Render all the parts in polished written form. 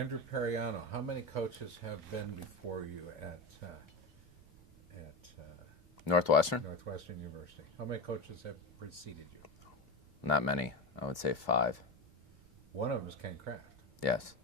Andrew Pariano, how many coaches have been before you at Northwestern? Northwestern University? How many coaches have preceded you? Not many. I would say 5. One of them is Ken Kraft. Yes.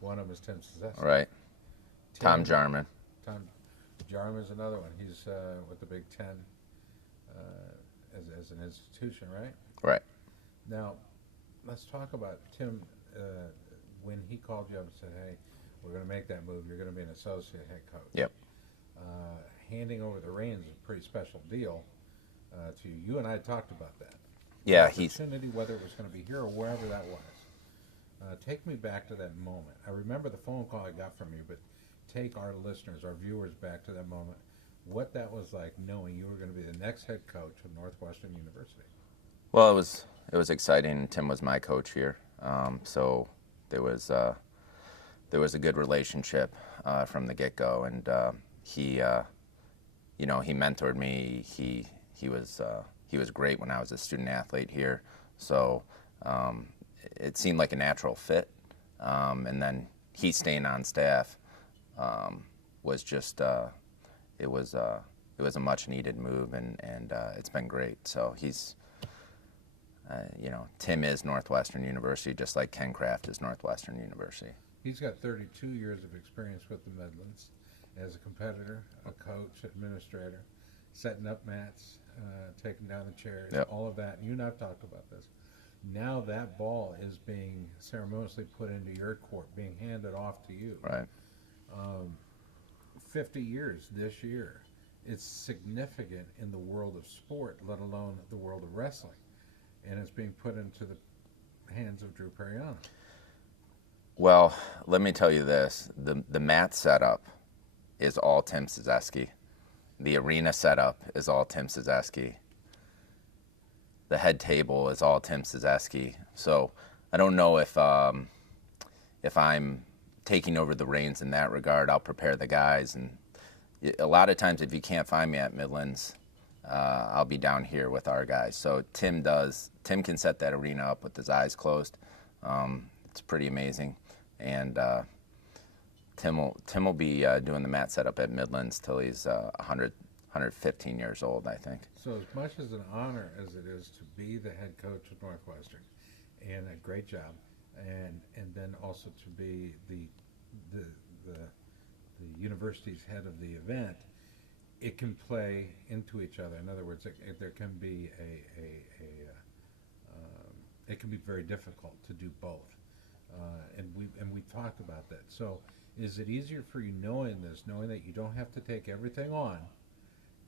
One of them is Tim Sezesky. Right. Tom Jarman. Tom Jarman is another one. He's with the Big Ten as an institution, right? Right. Now, let's talk about Tim. When he called you up and said, "Hey, we're going to make that move. You're going to be an associate head coach." Yep. Handing over the reins is a pretty special deal to you. You and I talked about that. Yeah, opportunity, whether it was going to be here or wherever that was. Take me back to that moment. I remember the phone call I got from you, but take our listeners, our viewers, back to that moment. What that was like, knowing you were going to be the next head coach of Northwestern University. Well, it was exciting. Tim was my coach here, so there was a good relationship from the get-go, and he mentored me. He was great when I was a student athlete here, so it seemed like a natural fit. And then he staying on staff was just it was a much needed move, and it's been great. So he's Tim is Northwestern University, just like Ken Kraft is Northwestern University. He's got 32 years of experience with the Midlands as a competitor, a coach, administrator, setting up mats, taking down the chairs, yep. All of that. And you and I have talked about this. Now that ball is being ceremoniously put into your court, being handed off to you. Right. 50 years this year. It's significant in the world of sport, let alone the world of wrestling. And it's being put into the hands of Drew Pariano. Well, let me tell you this. The mat setup is all Tim Sezesky. The arena setup is all Tim Sezesky. The head table is all Tim Sezesky. So I don't know if I'm taking over the reins in that regard. I'll prepare the guys. And a lot of times if you can't find me at Midlands, I'll be down here with our guys. So Tim can set that arena up with his eyes closed. It's pretty amazing. And Tim will be doing the mat setup at Midlands till he's 115 years old, I think. So as much as an honor as it is to be the head coach of Northwestern, and a great job, and then also to be the university's head of the event, it can play into each other. In other words, there can be it can be very difficult to do both, and we talked about that. So, is it easier for you knowing that you don't have to take everything on?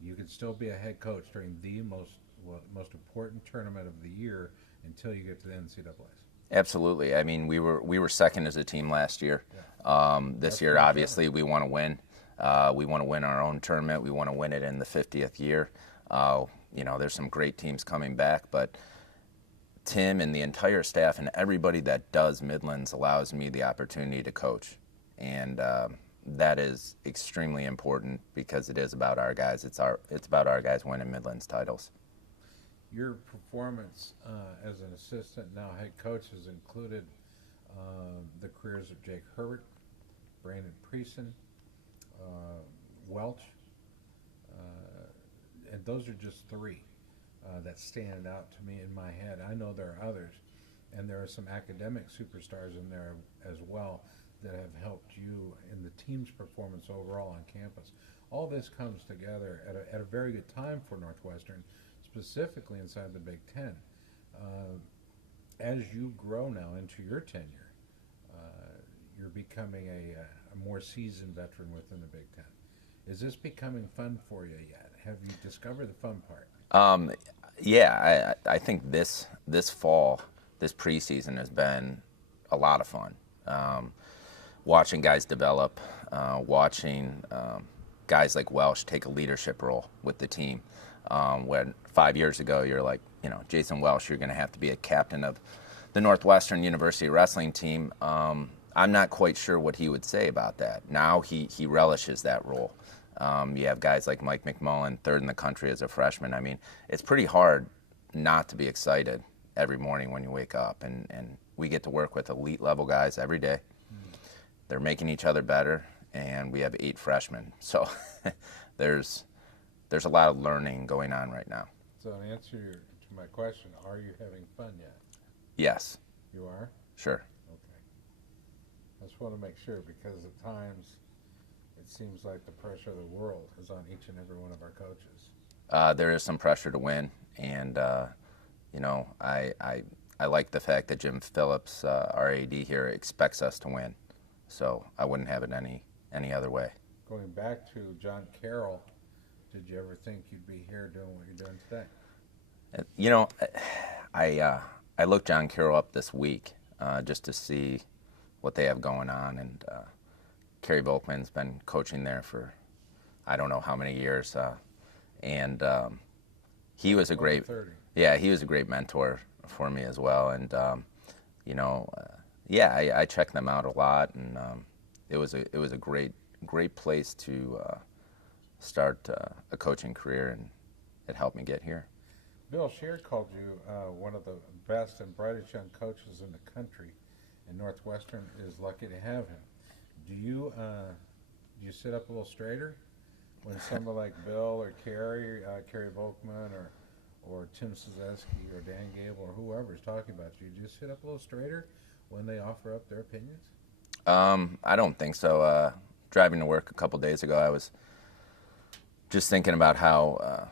You can still be a head coach during the most important tournament of the year until you get to the NCAA's. Absolutely. I mean, we were second as a team last year. Yeah. This year, obviously, we want to win. We want to win our own tournament. We want to win it in the 50th year. There's some great teams coming back, but Tim and the entire staff and everybody that does Midlands allows me the opportunity to coach. And that is extremely important because it is about our guys. It's about our guys winning Midlands titles. Your performance as an assistant, now head coach, has included the careers of Jake Herbert, Brandon Preeson, Welch, and those are just 3 that stand out to me in my head. I know there are others, and there are some academic superstars in there as well that have helped you in the team's performance overall on campus. All this comes together at a very good time for Northwestern, specifically inside the Big Ten. As you grow now into your tenure, you're becoming a more seasoned veteran within the Big Ten. Is this becoming fun for you yet? Have you discovered the fun part? Yeah, I think this fall, this preseason has been a lot of fun. Watching guys develop, watching guys like Welsh take a leadership role with the team. When 5 years ago, you're like, Jason Welsh, you're going to have to be a captain of the Northwestern University wrestling team. I'm not quite sure what he would say about that. Now he relishes that role. You have guys like Mike McMullen, 3rd in the country as a freshman. I mean, it's pretty hard not to be excited every morning when you wake up. And we get to work with elite level guys every day. they're making each other better, and we have 8 freshmen. So there's a lot of learning going on right now. So in answer to my question, are you having fun yet? Yes. You are? Sure. Okay. I just want to make sure, because at times it seems like the pressure of the world is on each and every one of our coaches. There is some pressure to win, and I like the fact that Jim Phillips, our AD here, expects us to win. So I wouldn't have it any other way. Going back to John Carroll, did you ever think you'd be here doing what you're doing today? I looked John Carroll up this week just to see what they have going on, and Kerry Volkman's been coaching there for I don't know how many years, and he was a great 30. Yeah, he was a great mentor for me as well, and I checked them out a lot, and it was a great place to start a coaching career, and it helped me get here. Bill Scheer called you one of the best and brightest young coaches in the country, and Northwestern is lucky to have him. Do you sit up a little straighter when someone like Bill or Kerry Volkman or Tim Szewski or Dan Gable or whoever is talking about you? Do you sit up a little straighter when they offer up their opinions? I don't think so. Driving to work a couple days ago, I was just thinking about how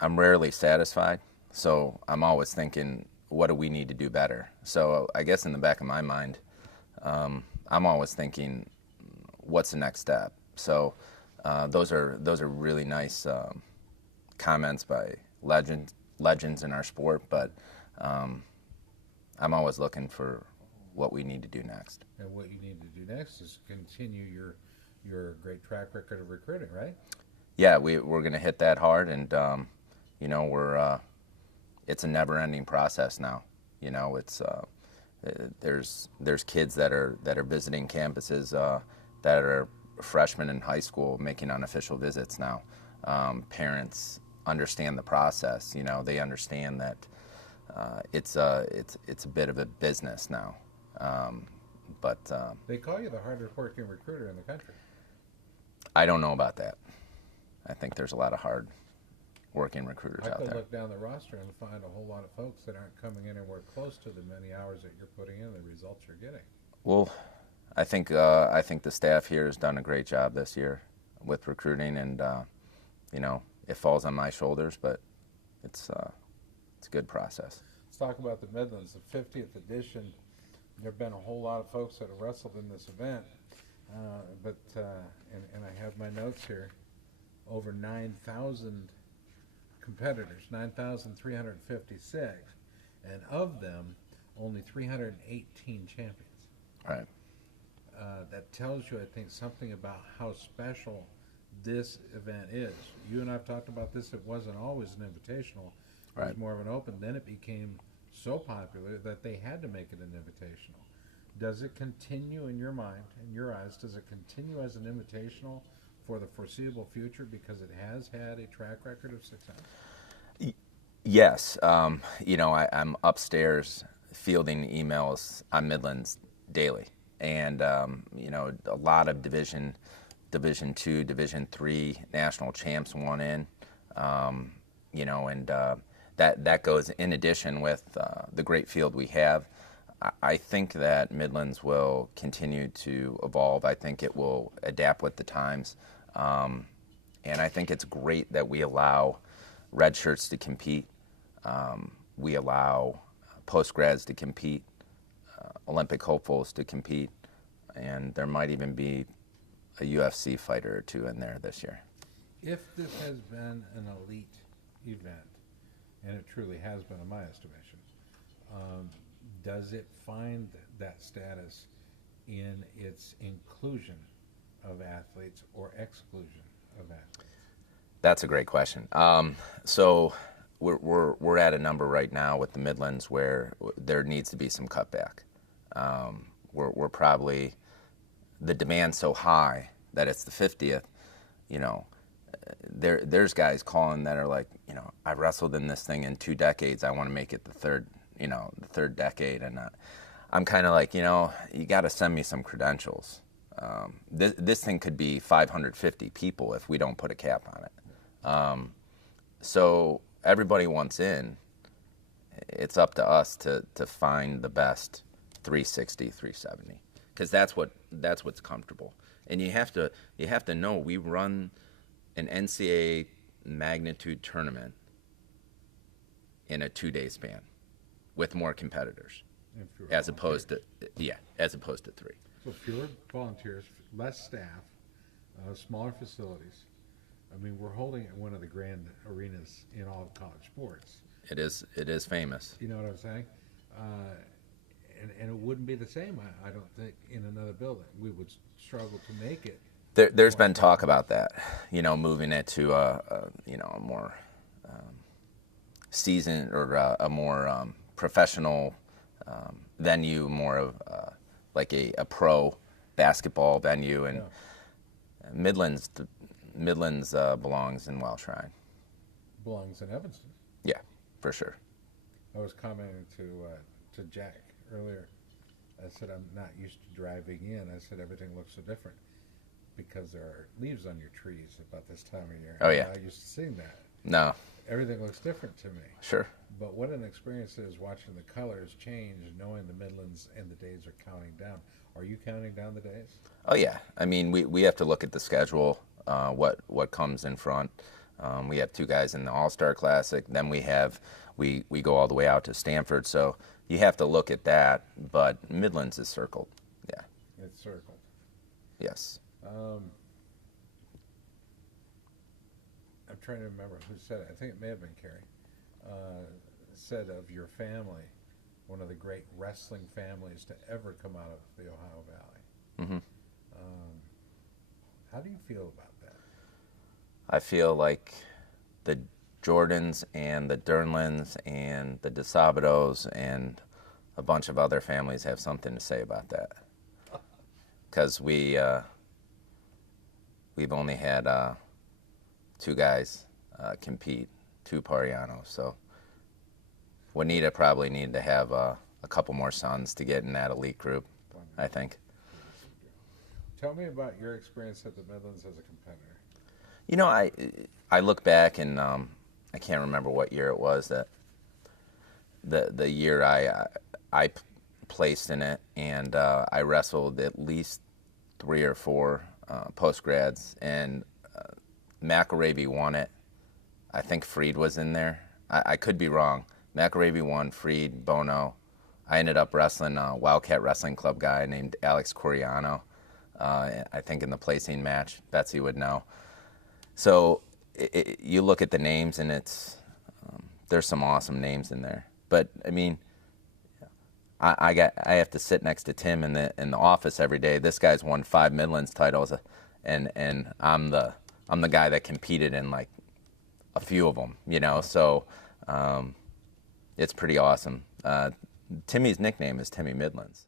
I'm rarely satisfied. So I'm always thinking, what do we need to do better? So I guess in the back of my mind, I'm always thinking, what's the next step? So those are really nice comments by legends in our sport, but I'm always looking for what we need to do next. And what you need to do next is continue your great track record of recruiting, right? Yeah, we're going to hit that hard, and it's a never-ending process now. It's there's kids that are visiting campuses that are freshmen in high school making unofficial visits now. Parents understand the process. They understand that it's a bit of a business now. But they call you the hardest working recruiter in the country. I don't know about that. I think there's a lot of hard working recruiters out there. I could look down the roster and find a whole lot of folks that aren't coming anywhere close to the many hours that you're putting in, the results you're getting. Well, I think the staff here has done a great job this year with recruiting, and it falls on my shoulders, but it's a good process. Let's talk about the Midlands, the 50th edition. There have been a whole lot of folks that have wrestled in this event, but I have my notes here. Over 9,000 competitors, 9,356, and of them, only 318 champions. Right. That tells you, I think, something about how special this event is. You and I have talked about this. It wasn't always an invitational. It was more of an open. Then it became so popular that they had to make it an invitational. Does it continue in your mind, in your eyes, does it continue as an invitational for the foreseeable future because it has had a track record of success? Yes. I'm upstairs fielding emails on Midlands daily. And, a lot of Division II, Division III national champs won in, that goes in addition with the great field we have. I think that Midlands will continue to evolve. I think it will adapt with the times. And I think it's great that we allow red shirts to compete. We allow post-grads to compete, Olympic hopefuls to compete, and there might even be a UFC fighter or two in there this year. If this has been an elite event, and it truly has been in my estimation, does it find that status in its inclusion of athletes or exclusion of athletes? That's a great question. So we're at a number right now with the Midlands where there needs to be some cutback. We're probably, the demand's so high that it's the 50th. There's guys calling that are like, I wrestled in this thing in 2 decades. I want to make it the third decade, and I'm kind of like, you got to send me some credentials. This thing could be 550 people if we don't put a cap on it. So everybody wants in. It's up to us to find the best 360, 370, because that's what's comfortable. And you have to know we run an NCAA magnitude tournament in a 2-day span with more competitors, as opposed to 3. So fewer volunteers, less staff, smaller facilities. I mean, we're holding it in one of the grand arenas in all of college sports. It is famous. You know what I'm saying? And it wouldn't be the same, I don't think, in another building. We would struggle to make it. There's been talk about that, moving it to a more seasoned or a more professional venue, more of like a pro basketball venue, and Midlands belongs in Welsh Shrine. Belongs in Evanston. Yeah, for sure. I was commenting to Jack earlier. I said, I'm not used to driving in. I said, everything looks so different because there are leaves on your trees about this time of year. Oh, yeah. I'm not used to seeing that. No. Everything looks different to me. Sure. But what an experience it is watching the colors change, knowing the Midlands and the days are counting down. Are you counting down the days? Oh, yeah. I mean, we have to look at the schedule, what comes in front. We have 2 guys in the All-Star Classic. Then we go all the way out to Stanford. So you have to look at that. But Midlands is circled. Yeah. It's circled. Yes. I'm trying to remember who said it. I think it may have been Carrie. Said of your family, one of the great wrestling families to ever come out of the Ohio Valley. Mm-hmm. How do you feel about that? I feel like the Jordans and the Durnlands and the DeSabatos and a bunch of other families have something to say about that. Because we've only had 2 guys compete, 2 Parianos. So Juanita probably needed to have a couple more sons to get in that elite group, I think. Tell me about your experience at the Midlands as a competitor. I look back and I can't remember what year it was that the year I placed in it, and I wrestled at least 3 or 4 post grads, and McElravy won it. I think Freed was in there. I could be wrong. McElravy won, Freed, Bono. I ended up wrestling a Wildcat Wrestling Club guy named Alex Coriano. I think in the placing match, Betsy would know. So you look at the names, and there's some awesome names in there. But I mean, I have to sit next to Tim in the office every day. This guy's won 5 Midlands titles, and I'm the guy that competed in like a few of them, So it's pretty awesome. Timmy's nickname is Timmy Midlands.